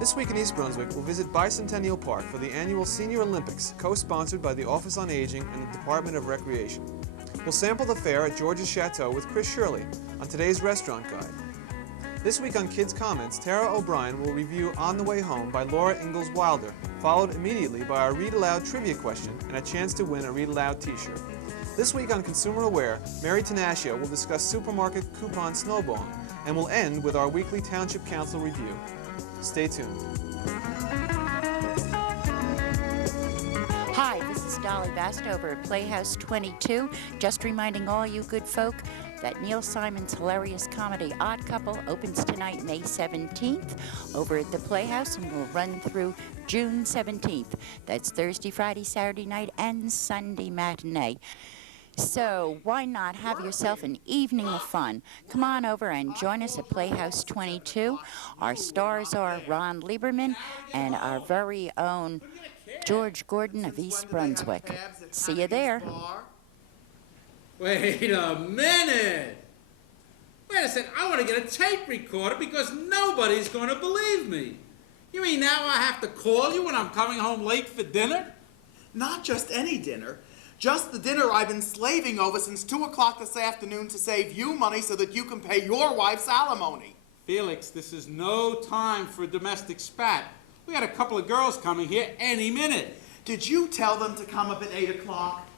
This week in East Brunswick, we'll visit Bicentennial Park for the annual Senior Olympics, co-sponsored by the Office on Aging and the Department of Recreation. We'll sample the fare at George's Chateau with Chris Shirley on today's restaurant guide. This week on Kids Comments, Tara O'Brien will review On the Way Home by Laura Ingalls Wilder, followed immediately by our Read Aloud trivia question and a chance to win a Read Aloud t-shirt. This week on Consumer Aware, Mary Tanascia will discuss supermarket coupon snowballing, and we'll end with our weekly Township Council review. Stay tuned. Hi, this is Dolly Vastover at Playhouse 22, just reminding all you good folk that Neil Simon's hilarious comedy Odd Couple opens tonight, May 17th, over at the Playhouse and will run through June 17th. That's Thursday, Friday, Saturday night, and Sunday matinee. So why not have yourself an evening of fun? Come on over and join us at Playhouse 22. Our stars are Ron Lieberman and our very own George Gordon of East Brunswick. See you there. Wait a minute. Wait a second. I want to get a tape recorder because nobody's going to believe me. You mean now I have to call you when I'm coming home late for dinner? Not just any dinner. Just the dinner I've been slaving over since 2 o'clock this afternoon to save you money so that you can pay your wife's alimony. Felix, this is no time for a domestic spat. We got a couple of girls coming here any minute. Did you tell them to come up at 8 o'clock?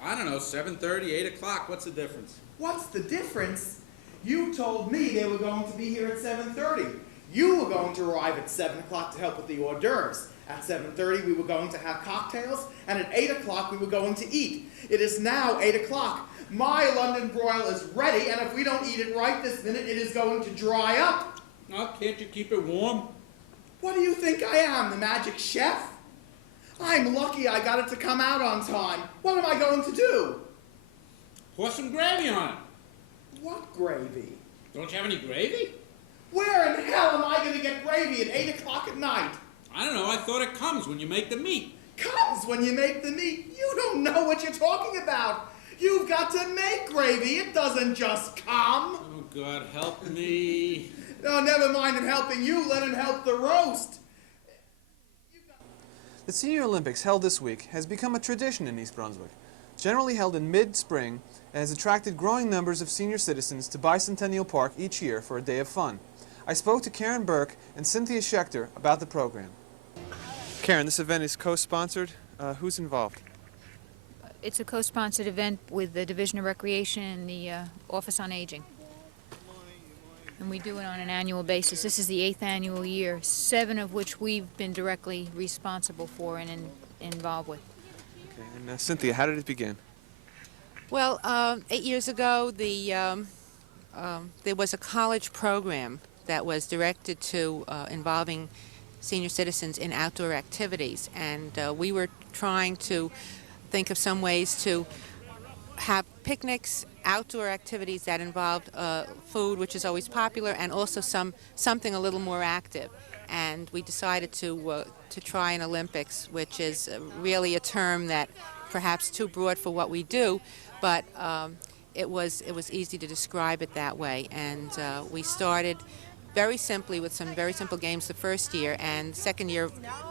I don't know, 7:30, 8 o'clock. What's the difference? What's the difference? You told me they were going to be here at 7:30. You were going to arrive at 7 o'clock to help with the hors d'oeuvres. At 7:30 we were going to have cocktails, and at 8 o'clock we were going to eat. It is now 8 o'clock. My London broil is ready, and if we don't eat it right this minute, it is going to dry up. Oh, can't you keep it warm? What do you think I am, the magic chef? I'm lucky I got it to come out on time. What am I going to do? Pour some gravy on it. What gravy? Don't you have any gravy? Where in hell am I going to get gravy at 8 o'clock at night? I don't know. I thought it comes when you make the meat. Comes when you make the meat? You don't know what you're talking about. You've got to make gravy. It doesn't just come. Oh, God, help me. No, never mind him helping you. Let him help the roast. The Senior Olympics held this week has become a tradition in East Brunswick. Generally held in mid-spring, it has attracted growing numbers of senior citizens to Bicentennial Park each year for a day of fun. I spoke to Karen Burke and Cynthia Schechter about the program. Karen, this event is co-sponsored. Who's involved? It's a co-sponsored event with the Division of Recreation and the Office on Aging. And we do it on an annual basis. This is the 8th annual year, 7 of which we've been directly responsible for and involved with. Okay, and Cynthia, how did it begin? Well, 8 years ago, there was a college program that was directed to involving senior citizens in outdoor activities, and we were trying to think of some ways to have picnics, outdoor activities that involved food, which is always popular, and also something a little more active. And we decided to try an Olympics, which is really a term that perhaps too broad for what we do, but it was easy to describe it that way. And we started very simply with some very simple games the first year, and second year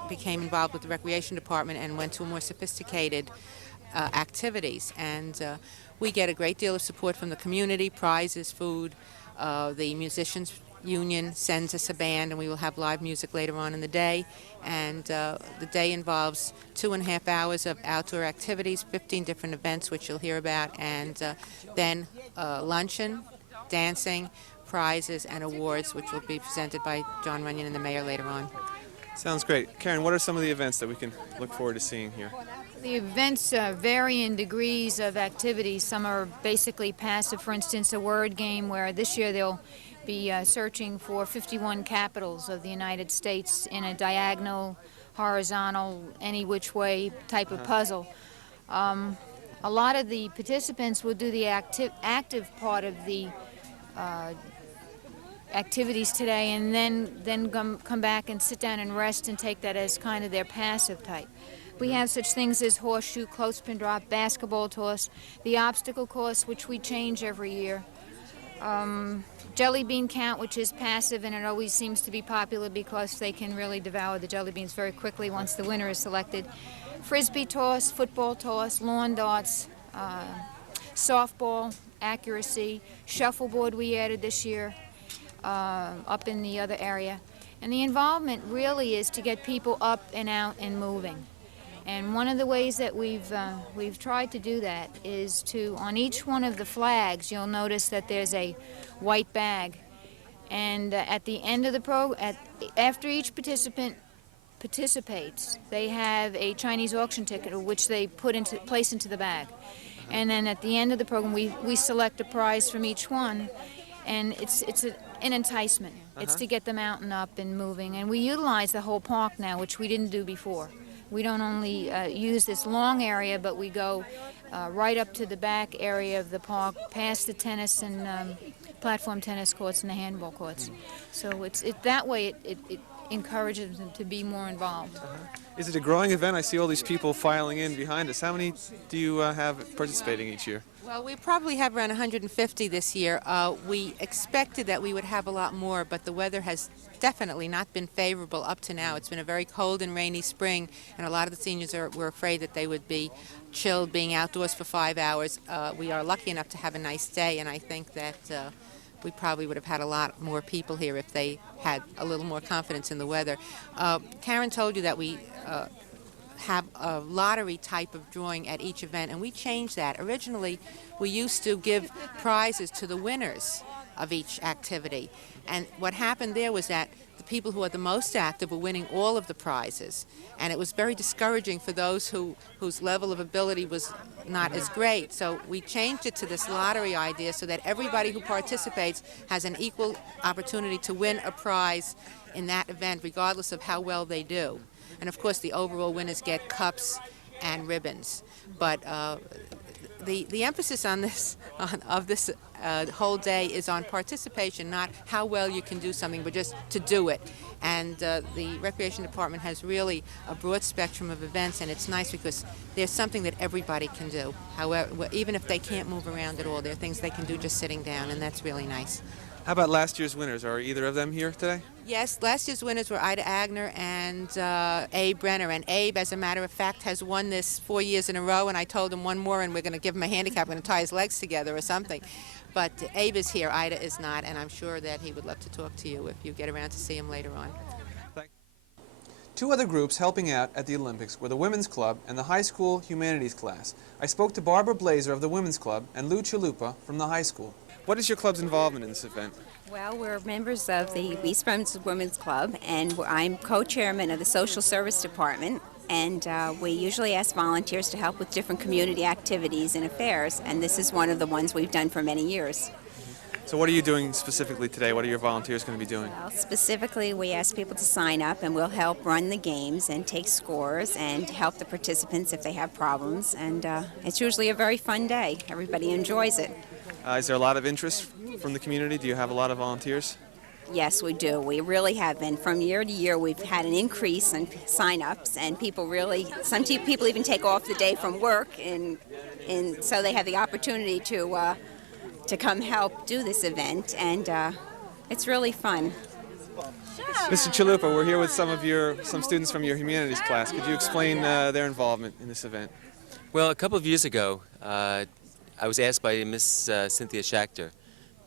became involved with the Recreation Department and went to more sophisticated activities. And we get a great deal of support from the community, prizes, food. The Musicians Union sends us a band, and we will have live music later on in the day. And the day involves 2.5 hours of outdoor activities, 15 different events, which you'll hear about, and then luncheon, dancing, prizes, and awards, which will be presented by John Runyon and the mayor later on. Sounds great. Karen, what are some of the events that we can look forward to seeing here? The events vary in degrees of activities. Some are basically passive, for instance, a word game where this year they'll be searching for 51 capitals of the United States in a diagonal, horizontal, any which way type of puzzle. A lot of the participants will do the active part of the activities today, and then come back and sit down and rest and take that as kind of their passive type. We have such things as horseshoe, clothespin drop, basketball toss, the obstacle course, which we change every year. Jelly bean count, which is passive, and it always seems to be popular because they can really devour the jelly beans very quickly once the winner is selected. Frisbee toss, football toss, lawn darts, softball, accuracy, shuffleboard we added this year up in the other area. And the involvement really is to get people up and out and moving. And one of the ways that we've tried to do that is to, on each one of the flags, you'll notice that there's a white bag. And at the end of the after each participant participates, they have a Chinese auction ticket which they place into the bag. And then at the end of the program, we select a prize from each one, and it's an enticement. It's to get them out and up and moving. And we utilize the whole park now, which we didn't do before. We don't only use this long area, but we go right up to the back area of the park, past the tennis and platform tennis courts and the handball courts. So that way it encourages them to be more involved. Is it a growing event? I see all these people filing in behind us. How many do you have participating each year? Well, we probably have around 150 this year. We expected that we would have a lot more, but the weather has definitely not been favorable up to now. It's been a very cold and rainy spring, and a lot of the seniors were afraid that they would be chilled being outdoors for 5 hours. We are lucky enough to have a nice day, and I think that we probably would have had a lot more people here if they had a little more confidence in the weather. Karen told you that we have a lottery type of drawing at each event, and we changed that. Originally, we used to give prizes to the winners of each activity, and what happened there was that the people who are the most active were winning all of the prizes, and it was very discouraging for those whose level of ability was not as great. So we changed it to this lottery idea so that everybody who participates has an equal opportunity to win a prize in that event, regardless of how well they do. And of course, the overall winners get cups and ribbons. But the emphasis on this whole day is on participation, not how well you can do something, but just to do it. And the Recreation Department has really a broad spectrum of events, and it's nice because there's something that everybody can do. However, even if they can't move around at all, there are things they can do just sitting down, and that's really nice. How about last year's winners? Are either of them here today? Yes, last year's winners were Ida Agner and Abe Brenner. And Abe, as a matter of fact, has won this 4 years in a row, and I told him one more, and we're going to give him a handicap. We're going to tie his legs together or something. But Abe is here, Ida is not, and I'm sure that he would love to talk to you if you get around to see him later on. Two other groups helping out at the Olympics were the Women's Club and the High School Humanities class. I spoke to Barbara Blazer of the Women's Club and Lou Chalupa from the high school. What is your club's involvement in this event? Well, we're members of the East Brunswick Women's Club, and I'm co-chairman of the Social Service Department, and we usually ask volunteers to help with different community activities and affairs, and this is one of the ones we've done for many years. So what are you doing specifically today? What are your volunteers going to be doing? Well, specifically, we ask people to sign up, and we'll help run the games and take scores and help the participants if they have problems, and it's usually a very fun day. Everybody enjoys it. Is there a lot of interest from the community? Do you have a lot of volunteers? Yes, we do. We really have been. From year to year, we've had an increase in sign-ups, and some people even take off the day from work, and so they have the opportunity to come help do this event, and it's really fun. Mr. Chalupa, we're here with some students from your humanities class. Could you explain their involvement in this event? Well, a couple of years ago, I was asked by Miss Cynthia Schachter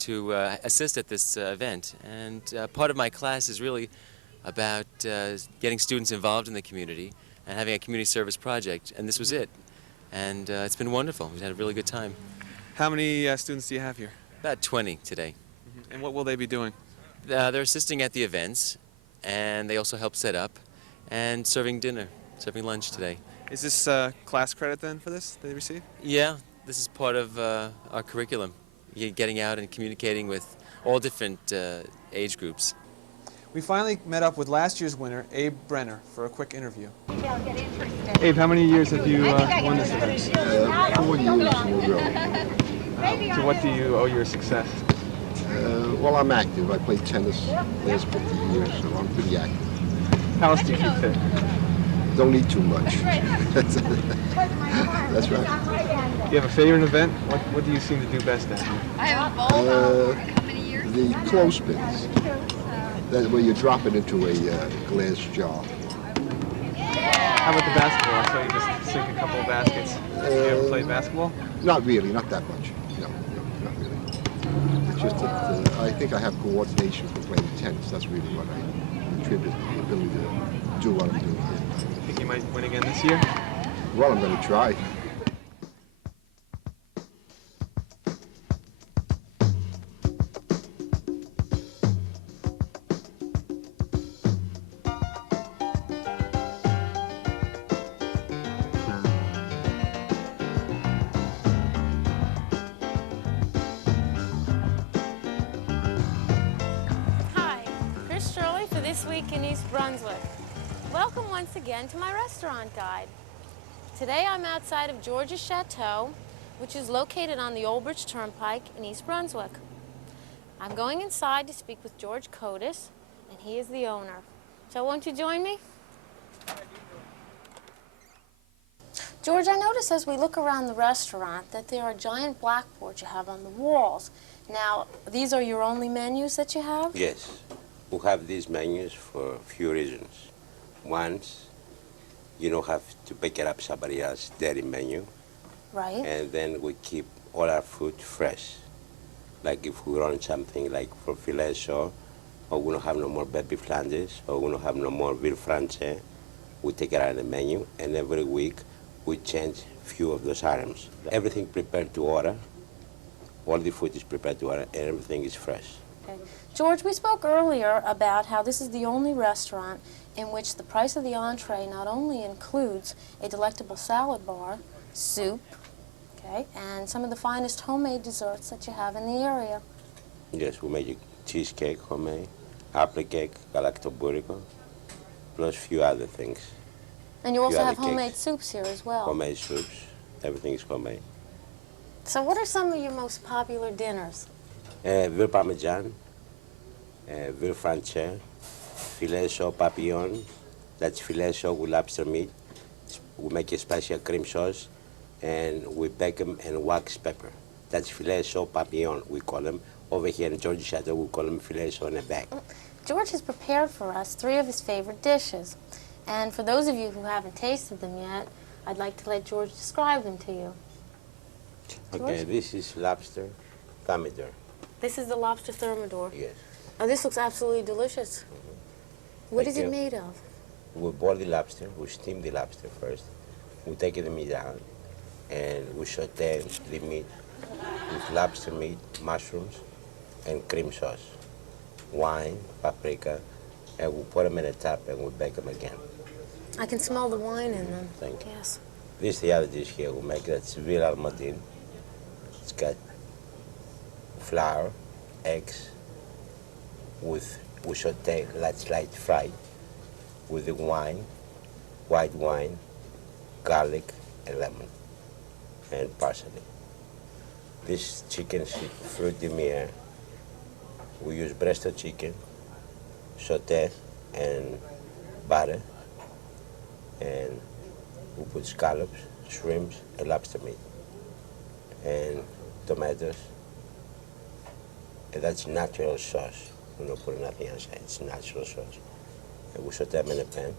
to assist at this event, and part of my class is really about getting students involved in the community and having a community service project, and this was it. And it's been wonderful. We've had a really good time. How many students do you have here? About 20 today. And what will they be doing? They're assisting at the events, and they also help set up and serving lunch today. Is this class credit then for this they receive? Yeah, this is part of our curriculum, getting out and communicating with all different age groups. We finally met up with last year's winner, Abe Brenner, for a quick interview. Abe, how many years have you won this event? 4 years in a row. To what do you owe your success? Well, I'm active. I played tennis last 50 years, so I'm pretty active. How else do you keep fit? Don't eat too much. That's right. you have a favorite event? What do you seem to do best at? I have a bowl. How many years? The clothespins. That's where you drop it into a glass jar. How about the basketball? I saw you just sink a couple of baskets. You ever played basketball? Not really, not that much. No, not really. It's just that I think I have coordination for playing tennis. That's really what I attribute the ability to do what I'm doing here. Think you might win again this year? Well, I'm going to try. Shirley for This Week in East Brunswick. Welcome once again to my restaurant guide. Today I'm outside of George's Chateau, which is located on the Old Bridge Turnpike in East Brunswick. I'm going inside to speak with George Cotis, and he is the owner. So won't you join me? George, I notice as we look around the restaurant that there are giant blackboards you have on the walls. Now, these are your only menus that you have? Yes. We have these menus for a few reasons. One, you don't have to pick it up somebody else's daily menu. Right. And then we keep all our food fresh. Like if we run something like for filet show, or we don't have no more baby flanges, or we don't have no more veal franche, we take it out of the menu, and every week we change a few of those items. Everything prepared to order. All the food is prepared to order, and everything is fresh. Okay. George, we spoke earlier about how this is the only restaurant in which the price of the entree not only includes a delectable salad bar, soup, okay, and some of the finest homemade desserts that you have in the area. Yes, we make a cheesecake homemade, apple cake, galactoburico, plus a few other things. And you also have homemade soups here as well. Homemade soups, everything is homemade. So what are some of your most popular dinners? Veal parmesan, veal franche, filet chaud papillon, that's filet chaud with lobster meat. We make a special cream sauce, and we bake them in wax pepper. That's filet chaud papillon, we call them. Over here in George's Chateau, we call them filet chaud in a bag. George has prepared for us 3 of his favorite dishes. And for those of you who haven't tasted them yet, I'd like to let George describe them to you. Okay, George? this is lobster thermidor. This is the lobster thermidor. Yes. Oh, this looks absolutely delicious. What is it made of? We boil the lobster, we steam the lobster first. We take the meat out, and we saute the meat with lobster meat, mushrooms, and cream sauce, wine, paprika, and we put them in a tub and we bake them again. I can smell the wine in them. Thank you. Yes. This is the other dish here we make, that's veal almadine. It's got flour, eggs, we saute light fried with the wine, white wine, garlic, and lemon, and parsley. This chicken is fruit de mer. We use breast of chicken, saute, and butter, and we put scallops, shrimps, and lobster meat, and tomatoes. And that's natural sauce. We don't put nothing else in. It's natural sauce. And we saute them in a pan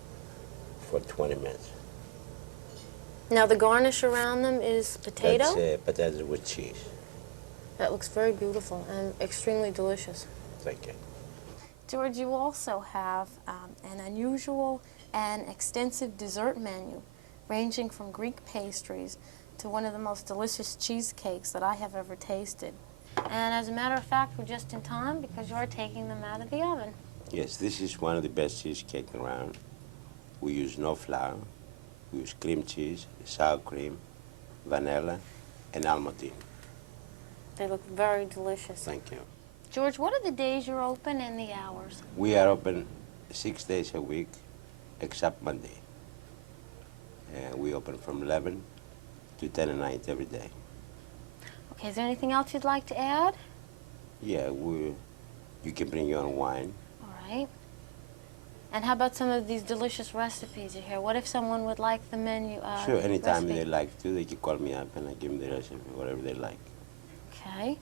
for 20 minutes. Now the garnish around them is potato? That's potatoes with cheese. That looks very beautiful and extremely delicious. Thank you. George, you also have an unusual and extensive dessert menu, ranging from Greek pastries to one of the most delicious cheesecakes that I have ever tasted. And as a matter of fact, we're just in time because you're taking them out of the oven. Yes, this is one of the best cheesecake around. We use no flour. We use cream cheese, sour cream, vanilla, and almondine. They look very delicious. Thank you. George, what are the days you're open and the hours? We are open 6 days a week, except Monday. And we open from 11 to 10 at night every day. Okay, is there anything else you'd like to add? Yeah, you can bring your own wine. All right. And how about some of these delicious recipes you hear? What if someone would like the menu? Sure, anytime recipe? they like to, they can call me up and I give them the recipe, whatever they like. Okay.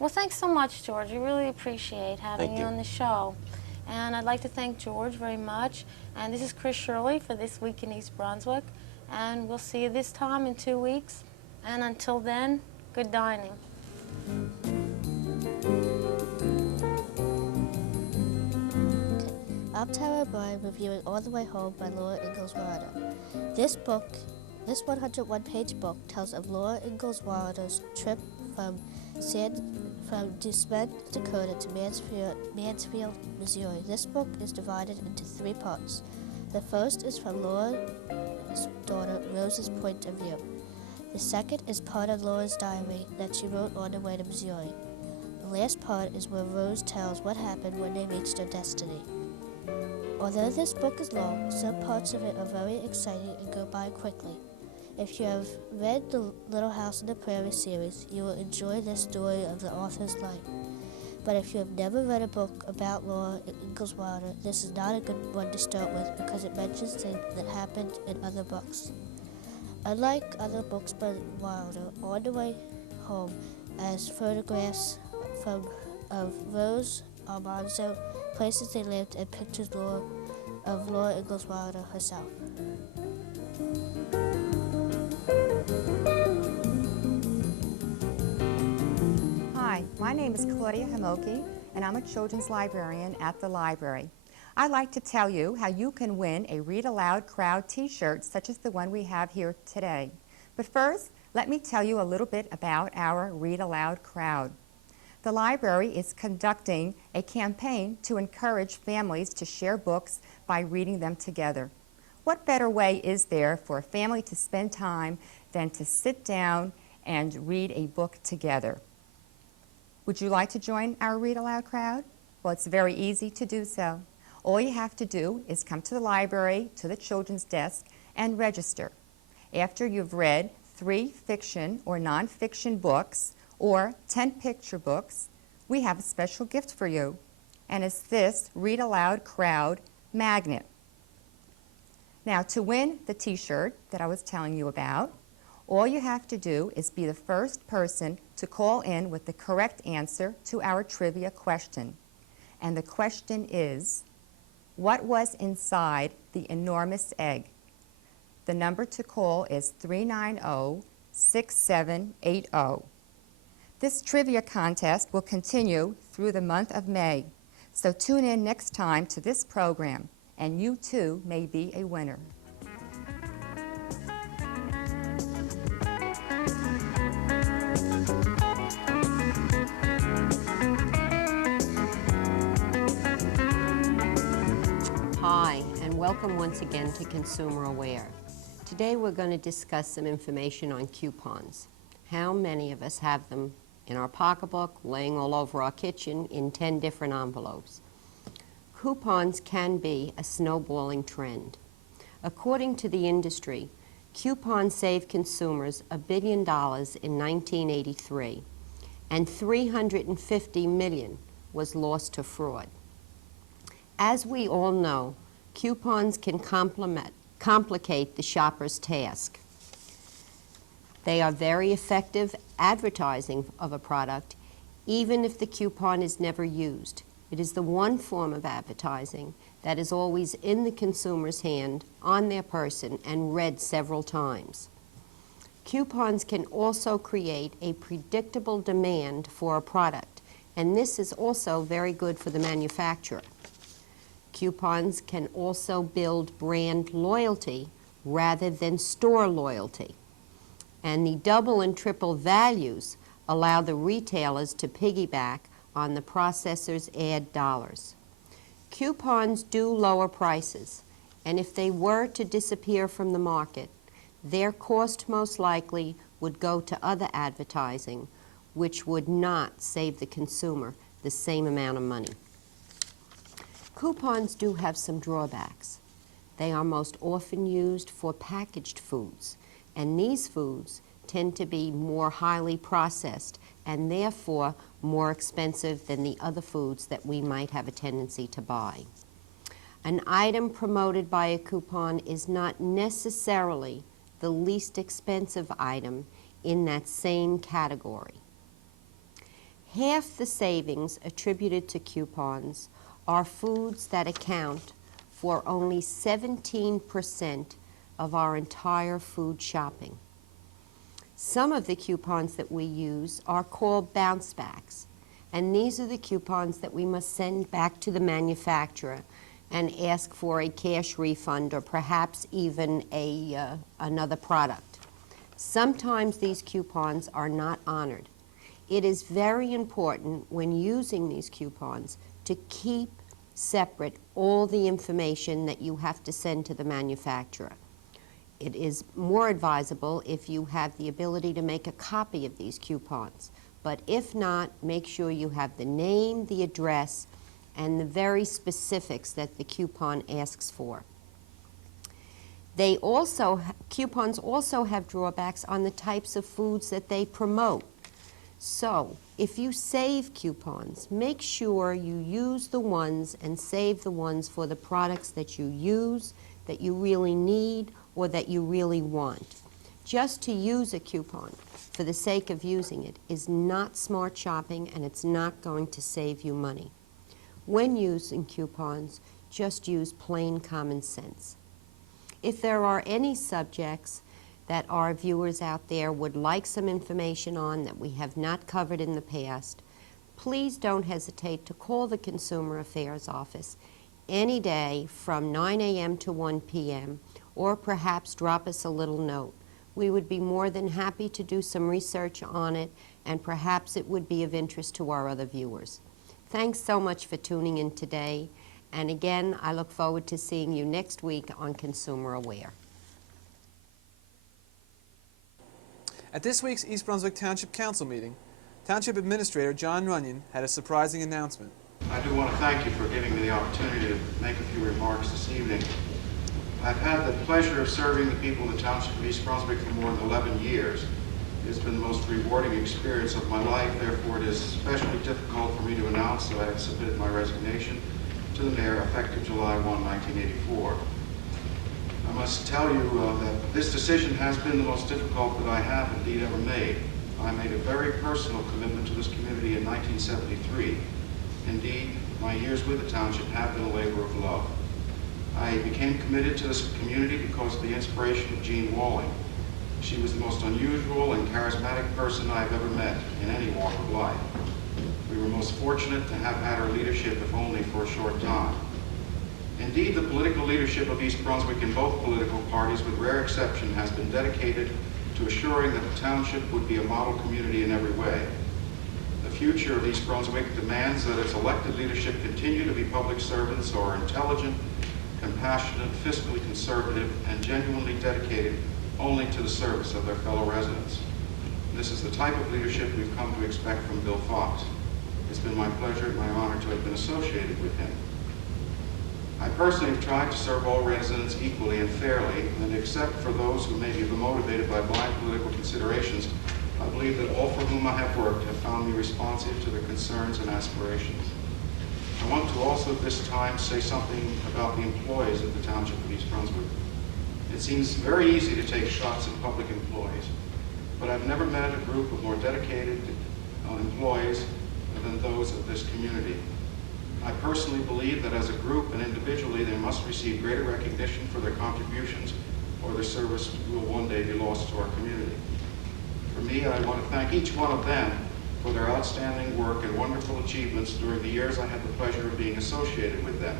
Well, thanks so much, George. We really appreciate having Thank you you. on the show. And I'd like to thank George very much. And this is Chris Shirley for This Week in East Brunswick. And we'll see you this time in 2 weeks. And until then, good dining. I'm Tara O'Brien reviewing All the Way Home by Laura Ingalls Wilder. This 101-page book tells of Laura Ingalls Wilder's trip from DeSmet, Dakota to Mansfield, Missouri. This book is divided into 3 parts. The first is from Laura's daughter Rose's point of view. The second is part of Laura's diary that she wrote on the way to Missouri. The last part is where Rose tells what happened when they reached their destiny. Although this book is long, some parts of it are very exciting and go by quickly. If you have read the Little House on the Prairie series, you will enjoy this story of the author's life. But if you have never read a book about Laura Ingalls Wilder, this is not a good one to start with because it mentions things that happened in other books. Unlike other books by Wilder, On the Way Home has photographs of Rose, Almanzo, places they lived, and pictures of Laura Ingalls Wilder herself. Hi, my name is Claudia Hamoki, and I'm a children's librarian at the library. I'd like to tell you how you can win a Read Aloud Crowd t-shirt such as the one we have here today. But first, let me tell you a little bit about our Read Aloud Crowd. The library is conducting a campaign to encourage families to share books by reading them together. What better way is there for a family to spend time than to sit down and read a book together? Would you like to join our Read Aloud Crowd? Well, it's very easy to do so. All you have to do is come to the library, to the children's desk, and register. After you've read 3 fiction or nonfiction books, or 10 picture books, we have a special gift for you, and it's this Read Aloud Crowd magnet. Now, to win the t-shirt that I was telling you about, all you have to do is be the first person to call in with the correct answer to our trivia question. And the question is, what was inside the enormous egg? The number to call is 390-6780. This trivia contest will continue through the month of May, so tune in next time to this program, and you too may be a winner. Hi, and welcome once again to Consumer Aware. Today we're going to discuss some information on coupons. How many of us have them in our pocketbook, laying all over our kitchen in 10 different envelopes? Coupons can be a snowballing trend. According to the industry, coupons saved consumers $1 billion in 1983, and $350 million was lost to fraud. As we all know, coupons can complicate the shopper's task. They are very effective advertising of a product, even if the coupon is never used. It is the one form of advertising that is always in the consumer's hand, on their person, and read several times. Coupons can also create a predictable demand for a product, and this is also very good for the manufacturer. Coupons can also build brand loyalty rather than store loyalty. And the double and triple values allow the retailers to piggyback on the processor's ad dollars. Coupons do lower prices, and if they were to disappear from the market, their cost most likely would go to other advertising, which would not save the consumer the same amount of money. Coupons do have some drawbacks. They are most often used for packaged foods, and these foods tend to be more highly processed and therefore more expensive than the other foods that we might have a tendency to buy. An item promoted by a coupon is not necessarily the least expensive item in that same category. Half the savings attributed to coupons are foods that account for only 17% of our entire food shopping. Some of the coupons that we use are called bounce backs, and these are the coupons that we must send back to the manufacturer and ask for a cash refund or perhaps even another product. Sometimes these coupons are not honored. It is very important when using these coupons to keep separate all the information that you have to send to the manufacturer. It is more advisable if you have the ability to make a copy of these coupons. But if not, make sure you have the name, the address, and the very specifics that the coupon asks for. Coupons also have drawbacks on the types of foods that they promote. So, if you save coupons, make sure you use the ones and save the ones for the products that you use, that you really need, or that you really want. Just to use a coupon for the sake of using it is not smart shopping, and it's not going to save you money. When using coupons, just use plain common sense. If there are any subjects that our viewers out there would like some information on that we have not covered in the past, please don't hesitate to call the Consumer Affairs Office any day from 9 a.m. to 1 p.m. or perhaps drop us a little note. We would be more than happy to do some research on it, and perhaps it would be of interest to our other viewers. Thanks so much for tuning in today, and again, I look forward to seeing you next week on Consumer Aware. At this week's East Brunswick Township Council meeting, Township Administrator John Runyon had a surprising announcement. I do want to thank you for giving me the opportunity to make a few remarks this evening. I've had the pleasure of serving the people of the Township of East Brunswick for more than 11 years. It's been the most rewarding experience of my life, therefore it is especially difficult for me to announce that I have submitted my resignation to the mayor effective July 1, 1984. I must tell you that this decision has been the most difficult that I have indeed ever made. I made a very personal commitment to this community in 1973. Indeed, my years with the township have been a labor of love. I became committed to this community because of the inspiration of Jean Walling. She was the most unusual and charismatic person I've ever met in any walk of life. We were most fortunate to have had her leadership, if only for a short time. Indeed, the political leadership of East Brunswick in both political parties, with rare exception, has been dedicated to assuring that the township would be a model community in every way. The future of East Brunswick demands that its elected leadership continue to be public servants who are intelligent, compassionate, fiscally conservative, and genuinely dedicated only to the service of their fellow residents. This is the type of leadership we've come to expect from Bill Fox. It's been my pleasure and my honor to have been associated with him. I personally have tried to serve all residents equally and fairly, and except for those who may be motivated by blind political considerations, I believe that all for whom I have worked have found me responsive to their concerns and aspirations. I want to also at this time say something about the employees of the Township of East Brunswick. It seems very easy to take shots at public employees, but I've never met a group of more dedicated employees than those of this community. I personally believe that as a group and individually they must receive greater recognition for their contributions, or their service will one day be lost to our community. For me, I want to thank each one of them for their outstanding work and wonderful achievements during the years I had the pleasure of being associated with them.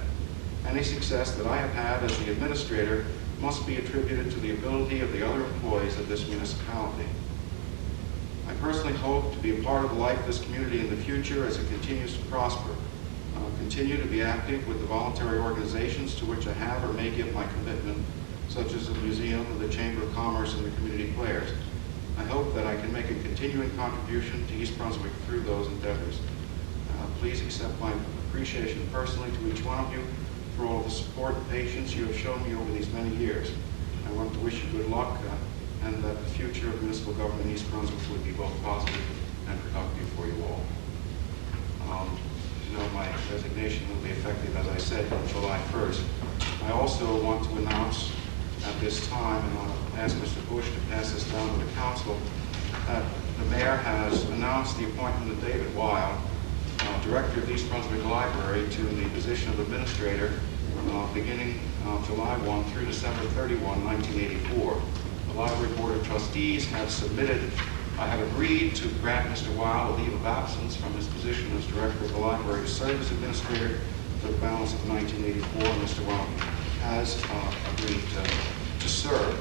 Any success that I have had as the administrator must be attributed to the ability of the other employees of this municipality. I personally hope to be a part of the life of this community in the future as it continues to prosper. Continue to be active with the voluntary organizations to which I have or may give my commitment, such as the Museum, the Chamber of Commerce, and the Community Players. I hope that I can make a continuing contribution to East Brunswick through those endeavors. Please accept my appreciation personally to each one of you for all the support and patience you have shown me over these many years. I want to wish you good luck and that the future of municipal government in East Brunswick would be both positive and productive for you all. you know, my resignation will be effective, as I said, on July 1st. I also want to announce at this time, and I'll ask Mr. Bush to pass this down to the council, that the mayor has announced the appointment of David Weil, Director of the East Brunswick Library, to the position of administrator beginning July 1 through December 31, 1984. The Library Board of Trustees have agreed to grant Mr. Weil a leave of absence from his position as Director of the Library to serve as administrator for the balance of 1984. And Mr. Weil has agreed to serve.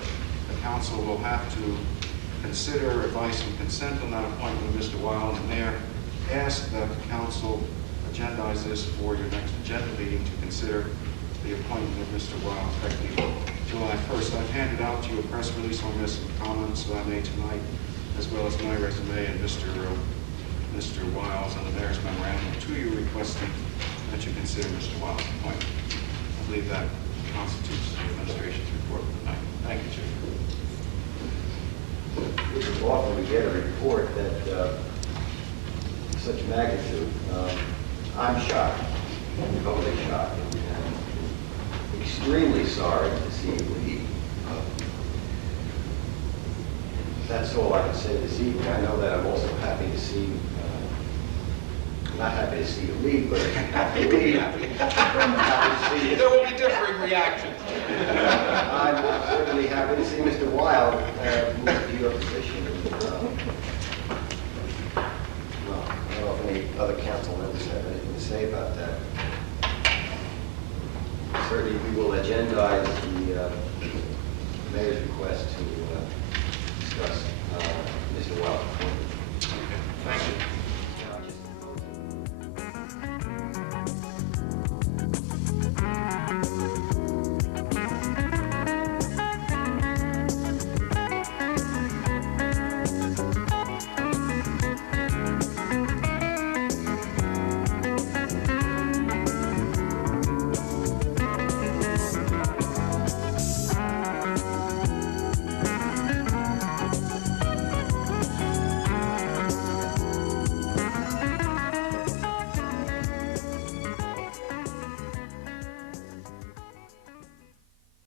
The council will have to consider advice and consent on that appointment of Mr. Weil, and the mayor asked that the council agendize this for your next agenda meeting to consider the appointment of Mr. Weil effective July 1st. I've handed out to you a press release on this, some comments that I made tonight, as well as my resume and Mr. Weil's and the mayor's memorandum to you, requesting that you consider Mr. Weil's appointment. I believe that constitutes the administration's report for tonight. Thank you, Chief. This is often we get a report that such magnitude. I'm shocked, totally shocked, and extremely sorry to see you leave. That's all I can say this evening. I know that I'm also happy to see, not happy to see you leave, but happy to leave. Happy to see you. There will be differing reactions. I'm certainly happy to see Mr. Weil move to your position. Well, I don't know if any other council members have anything to say about that. Certainly, we will agendize the mayor's request to discuss Mr. Weil's appointment.